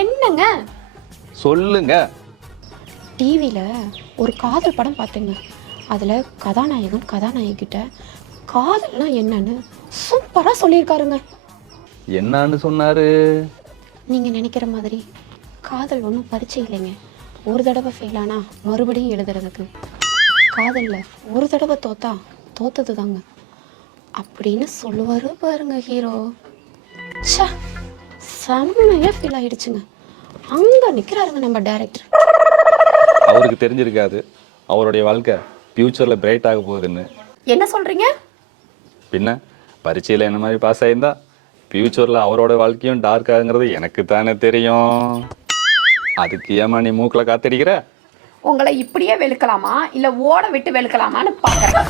என்னங்க? சொல்லுங்க. டிவியில் ஒரு காதல் படம் பார்த்தேங்க. அதில் கதாநாயகன் கதாநாயகிட்ட காதல்னா என்னன்னு சூப்பராக சொல்லியிருக்காருங்க. என்னான்னு சொன்னாரு? நீங்கள் நினைக்கிற மாதிரி காதல் ஒன்றும் பரீட்சை இல்லைங்க. ஒரு தடவை ஃபெயில் ஆனால் மறுபடியும் எழுதுறதுக்கு. காதலில் ஒரு தடவை தோத்தது தாங்க அப்படின்னு சொல்லுவார் பாருங்க ஹீரோ. ச்சே, செம்மையாக ஃபீல் ஆகிடுச்சுங்க. அங்கே நிற்கிறாருங்க நம்ம டைரக்டர். அவருக்கு தெரிஞ்சிருக்காது அவருடைய வாழ்க்கை ஃப்யூச்சரில் பிரைட் ஆக போகுதுன்னு. என்ன சொல்கிறீங்க? பின்ன பரீட்சையில் என்ன மாதிரி பாஸ் ஆகியிருந்தா ஃப்யூச்சரில் அவரோட வாழ்க்கையும் டார்க் ஆகுங்கிறது எனக்கு தானே தெரியும். அதுக்கு ஏமா நீ மூக்கில் காத்தடிக்கிற? உங்களை இப்படியே வெளுக்கலாமா இல்லை ஓட விட்டு வெளுக்கலாமான்னு பார்க்குறேன்.